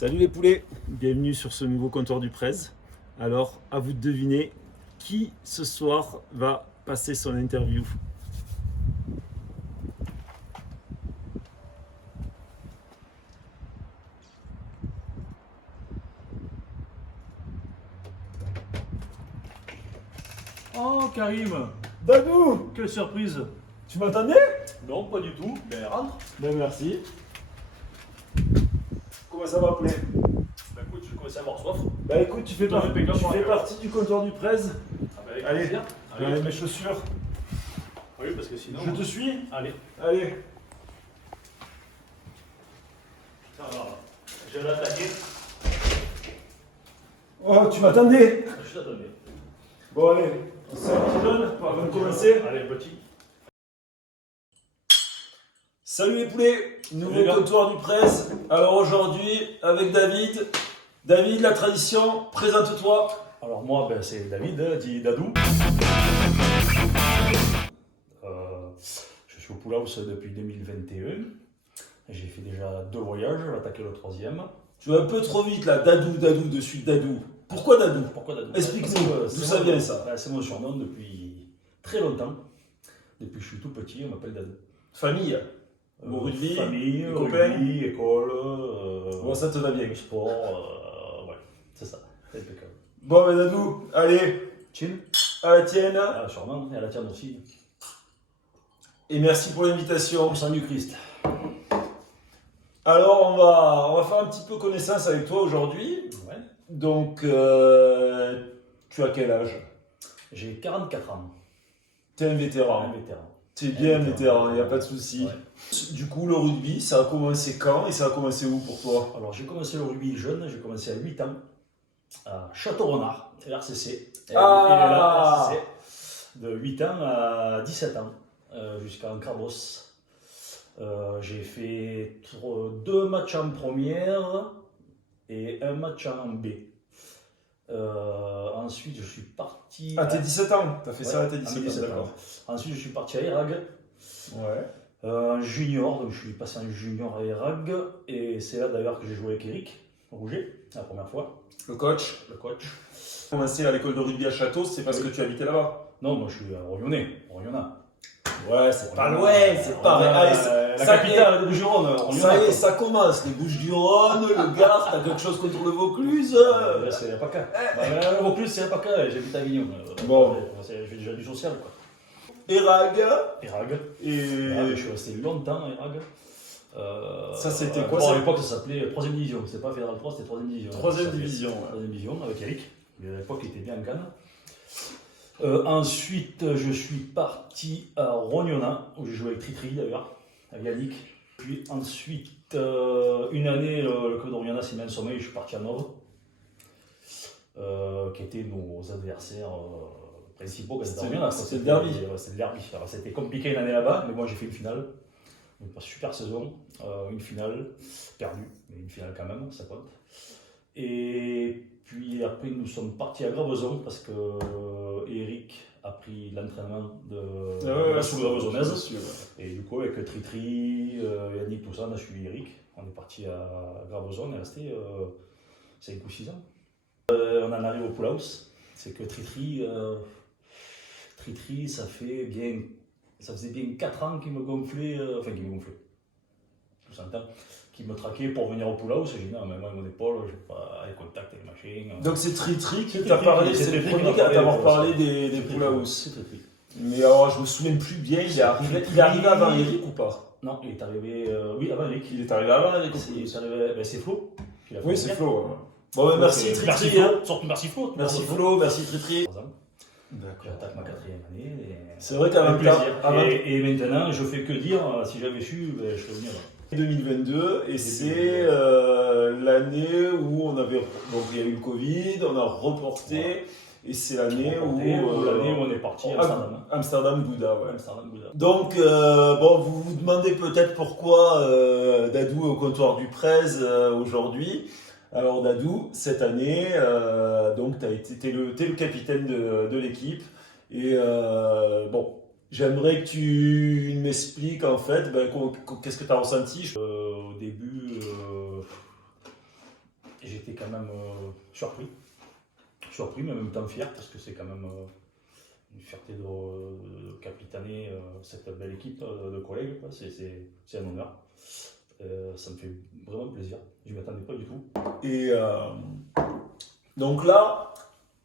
Salut les poulets, bienvenue sur ce nouveau comptoir du Prez. Alors, à vous de deviner qui ce soir va passer son interview. Oh Karim, Dadou, quelle surprise! tu m'attendais? Non, pas du tout, mais rentre. Ben merci. Comment ça va poulet? Bah écoute, je commence à avoir soif. Bah écoute, tu fais, Toi, impeccable, tu fais ouais. partie du comptoir du Prez. Ah bah avec Allez, plaisir. je vais enlever mes chaussures. Oui, parce que sinon. Je te suis? Allez. Allez. Ça va. Je vais l'attaquer. Oh, tu m'attendais? Je t'attendais. Bon allez, on se fait un petit jaune avant de commencer. Allez, petit. Salut les poulets, nouveau Salut les gars. comptoir du Prez. Alors aujourd'hui, avec David. David, la tradition, présente-toi. Alors moi, ben, c'est David, dit Dadou. Je suis au Pool House depuis 2021. J'ai fait déjà 2 voyages, je vais attaquer le 3e. Tu vas un peu trop vite là, Dadou, Dadou, de suite Dadou. Pourquoi Dadou? Pourquoi Dadou? Explique-nous, Parce que, d'où c'est ça mon- vient, ça? Ben, c'est mon surnom depuis très longtemps. Depuis que je suis tout petit, on m'appelle Dadou. Famille. Au rugby, famille, les copains. rugby, école, Bon, ça te va bien. sport, ouais, c'est ça, c'est impeccable. Bon, ben Dadou, allez, Chin, à la tienne. sûrement, et à la tienne aussi. Et merci pour l'invitation. Au sang du Christ. Alors, on va faire un petit peu connaissance avec toi aujourd'hui. Ouais. Donc, tu as quel âge? J'ai 44 ans, T'es un un vétéran. vétéran. T'es bien Un vétéran, il n'y a vétéran. pas de souci. Ouais. Du coup, le rugby, ça a commencé quand et ça a commencé où pour toi? Alors j'ai commencé le rugby jeune, j'ai commencé à 8 ans, à Château-Renard, RCC. Et Ah. il est là, RCC, de 8 ans à 17 ans, jusqu'à Cardos. J'ai fait 2 matchs en première et 1 match en B. Ensuite, je suis parti. À tes 17 ans, t'as fait ça à tes à 17 mes ans, 17 ans. d'accord. Ensuite, je suis parti à Erag, Ouais. en junior, donc je suis passé en junior à Erag, et c'est là d'ailleurs que j'ai joué avec Eric Rouget, la première fois, Le coach, le coach. commencé à l'école de rugby à Château, c'est parce que tu habitais là-bas? Non, moi je suis Rognonnais, Rognonnat. Ouais, c'est pas Rognonnat, loin, c'est pas Rognonnat, vrai. Allez, la ça capitale de Bouches-du-Rhône, Ça Rognonnat. y est, ça commence. Les Bouches-du-Rhône, le Gard, t'as quelque chose contre le Vaucluse? Là, c'est la PACA. En plus, c'est la PACA, et j'habite à Avignon. Bon. Je fais déjà du social, quoi. Erag. Erag. Et. Je suis resté longtemps à Erag. Ça, c'était quoi, bon, ça à l'époque, ça s'appelait 3ème division. C'était pas Fédéral 3, c'était 3ème division. Troisième Ça s'appelait division, ouais. 3ème division avec Eric. Mais à l'époque, il était bien en Cannes. Ensuite, je suis parti à Rognonnat, où j'ai joué avec Tritri d'ailleurs, avec Yannick. Puis ensuite, une année, le club de Rognonnat s'est mis en sommeil, je suis parti à Nove, qui étaient nos adversaires principaux quand c'était à Rognonnat. C'était le derby. C'était le derby. Alors, c'était compliqué une année là-bas, mais moi j'ai fait une finale. Donc, pas super saison, une finale perdue, mais une finale quand même, ça compte. Et puis après, nous sommes partis à Graveson parce que Eric a pris l'entraînement de la sous-gravesonnaise. Et du coup, avec Tritri, Yannick, tout ça, on a suivi Eric. On est parti à Graveson, on est resté 5 ou 6 ans. On en arrive au Pool House. C'est que Tritri, ça faisait bien 4 ans qu'il me gonflait, tout s'entend, qu'il me traquait pour venir au Pool House. J'ai dit non, mais moi, mon épaule, je n'ai pas les contacts avec machin. Donc c'est Tritri qui C'est t'a Tritri, parlé, c'est c'est le Tritri qui premier m'a à t'avoir parlé, parlé des C'est Pool Tritri. House. C'est Tritri. Mais alors, je me souviens plus bien, il est arrivé avant Eric ou pas? Non, il est arrivé, oui, avant Eric. Il est arrivé avant Eric. C'est Flo. qui l'a fait Oui, c'est venir. Flo. Ouais. Bon, ben, merci Merci Tritri. Flo. Hein. Surtout merci Flo. Merci Flo, merci Tritri. J'attaque D'accord. ma 4e année. C'est vrai qu'avant Avec plaisir. avant Et maintenant, je fais que dire, si j'avais su, ben, je serais venu là. 2022, et c'est l'année où on avait. Donc il y a eu le Covid, on a reporté, Ouais. et c'est l'année où. L'année où on est parti à Amsterdam. Amsterdam, Gouda, ouais. Amsterdam, Gouda. Donc, bon, vous vous demandez peut-être pourquoi Dadou est au comptoir du Prez aujourd'hui. Alors, Dadou, cette année, donc, t'es le capitaine de l'équipe. Et bon, j'aimerais que tu m'expliques en fait, ben, qu'est-ce que tu as ressenti. Au début, j'étais quand même surpris. Surpris, mais en même temps fier, parce que c'est quand même une fierté de capitaner cette belle équipe de collègues, quoi. C'est un honneur. Ça me fait vraiment plaisir. Je ne m'y attendais pas du tout. Et donc là,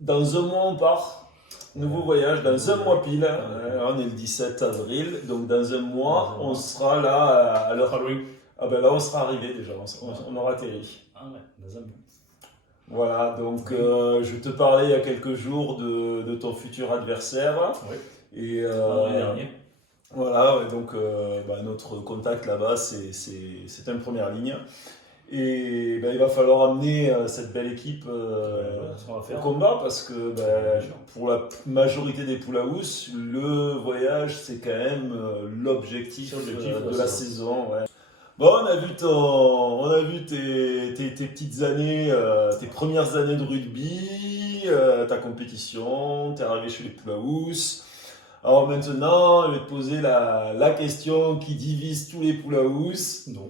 dans un mois, on part. Nouveau voyage, dans un mois pile. On est le 17 avril. Donc dans un mois, on sera là à l'heure. Ah ben là, on sera arrivé déjà. On aura atterri. Ah ouais, dans un mois. Voilà, donc je te parlais il y a quelques jours de ton futur adversaire. Oui. Et L'année dernière. voilà, ouais, donc notre contact là-bas, c'est une première ligne. Et il va falloir amener cette belle équipe au combat parce que pour la majorité des Poulaous, le voyage, c'est quand même l'objectif de la saison. Ouais. Bon, on a vu tes petites années, tes premières années de rugby, ta compétition, t'es arrivé chez les Poulaous. Alors maintenant, je vais te poser la question qui divise tous les Poulaous. Non.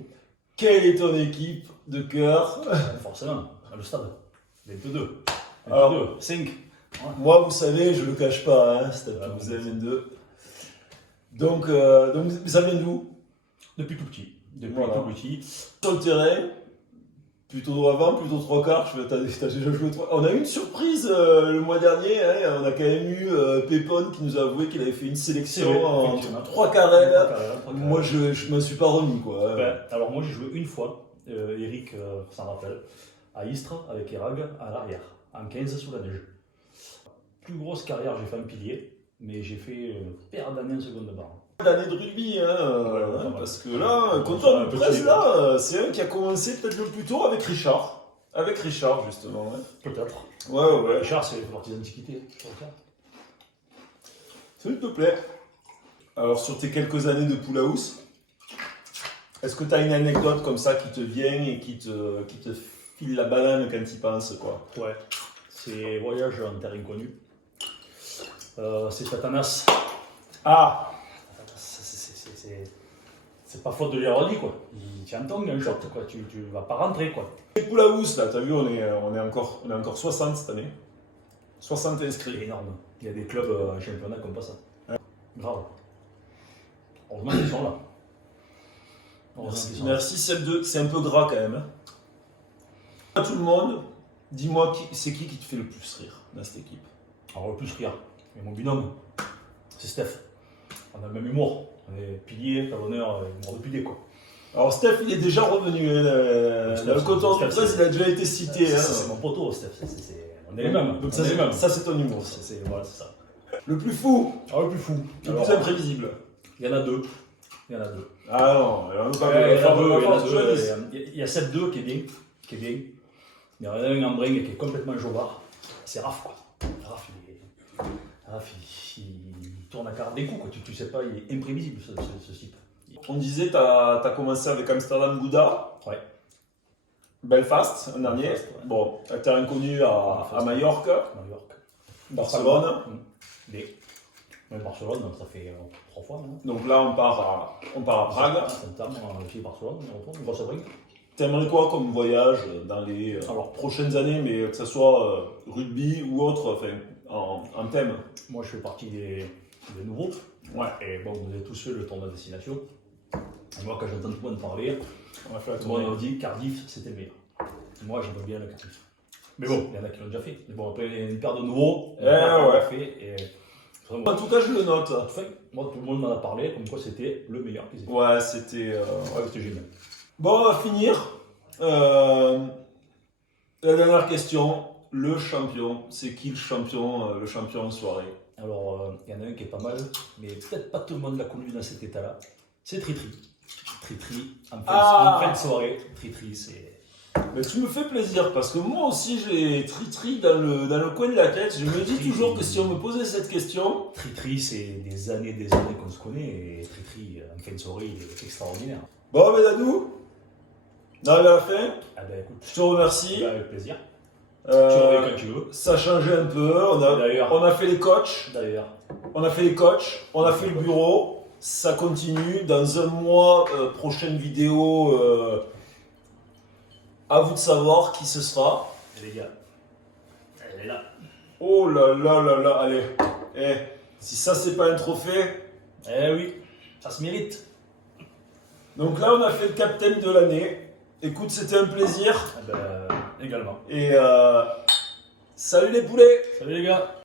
Quelle est ton équipe de cœur? Forcément, à le stade. 22. Alors, 5. Moi, vous savez, je le cache pas, Stade Toulousain 22. Donc, ça vient d'où? Depuis tout petit. Voilà. Tout petit. Sur le terrain, plutôt droit avant, plutôt trois quarts. T'as déjà joué trois. On a eu une surprise le mois dernier. Hein, on a quand même eu Pépon qui nous a avoué qu'il avait fait une sélection en trois carrés. Moi, je m'en suis pas remis, quoi. Alors moi, j'ai joué une fois. Eric s'en rappelle. À Istres avec Erag à l'arrière, en 15 sous la neige. Plus grosse carrière, j'ai fait un pilier, mais j'ai fait une paire d'années en seconde barre. D'années de rugby, parce que là, comptoir du presse, là, c'est un qui a commencé peut-être le plus tôt avec Richard. Avec Richard, justement. Ouais. Peut-être. Ouais. Richard, c'est parti d'antiquité. S'il te plaît. Alors, sur tes quelques années de Poulaous, est-ce que tu as une anecdote comme ça qui te vient et qui te file la banane quand tu y penses, quoi? Ouais. C'est voyage en terre inconnue. C'est Satanas. Ah! C'est pas faute de lui avoir dit, quoi. Il tient ton un shot, quoi. Tu vas pas rentrer, quoi. Les Poulaous, là, t'as vu, on est encore 60 cette année. 60 inscrits. C'est énorme. Il y a des clubs en championnat comme pas ça. Ouais. Grave. Heureusement qu'ils sont là. Merci Seb2, c'est un peu gras quand même. Hein. Tout le monde, dis-moi c'est qui te fait le plus rire dans cette équipe? Alors le plus rire, mais mon binôme, c'est Steph. On a le même humour. On est pilier, talonneur, humour de pilier, quoi. Alors Steph, il est déjà revenu. Le comptoir de presse, il a déjà été cité. C'est mon poteau, Steph. On est les mêmes. Donc ça c'est ton humour. Voilà, c'est ça. Le plus fou. Le plus fou. Le plus imprévisible. Il y en a deux. Ah non, il y a 7-2 qui est bien. Il y en a un en bring qui est complètement jovard. C'est Raph, quoi. Raph, il tourne à 40 des coups, quoi. Tu sais pas, il est imprévisible, ce type. On disait, t'as commencé avec Amsterdam Gouda. Ouais. Belfast, un dernier. Ouais. Bon, t'es inconnu à Majorque. Barcelone. Barcelone, donc ça fait 3 fois. Non? Donc là, on part à Prague. Barcelone, on retourne, grosse brique. T'aimerais quoi comme voyage dans les prochaines années, mais que ce soit rugby ou autre, en thème? Moi, je fais partie des nouveaux. Ouais. Et bon, vous avez tous fait le tournoi de destination. Et moi, quand j'entends tout le monde parler, tout le monde me dit Cardiff, c'était le meilleur. Moi, j'aimerais bien le Cardiff. Mais bon, il y en a qui l'ont déjà fait. Mais bon, après, il y a une paire de nouveaux. En tout cas, je le note. Moi, tout le monde m'en a parlé, comme quoi c'était le meilleur qu'ils aient fait. Ouais, c'était génial. Bon, on va finir. La dernière question. Le champion, c'est qui le champion en soirée? Alors, il y en a un qui est pas mal, mais peut-être pas tout le monde l'a connu dans cet état-là. C'est Tritri. Tritri, en fin de soirée. Tritri, c'est... Mais tu me fais plaisir, parce que moi aussi j'ai Tritri dans le coin de la tête. Je me dis toujours que si on me posait cette question... Tritri, c'est des années qu'on se connaît, et Tritri, en fin de soirée, il est extraordinaire. Bon, ben Dadou, on arrive à la fin. Ah ben écoute, je te remercie. Avec plaisir. Tu reviens quand tu veux. Ça a changé un peu. On a fait les coachs. D'ailleurs. On a fait les coachs. On a fait le bureau. Ça continue. Dans un mois, prochaine vidéo À vous de savoir qui ce sera. Et les gars, elle est là. Oh là là là là, allez. Eh, si ça c'est pas un trophée. Eh oui, ça se mérite. Donc là on a fait le captain de l'année. Écoute, c'était un plaisir. Eh ben, également. Et salut les poulets. Salut les gars.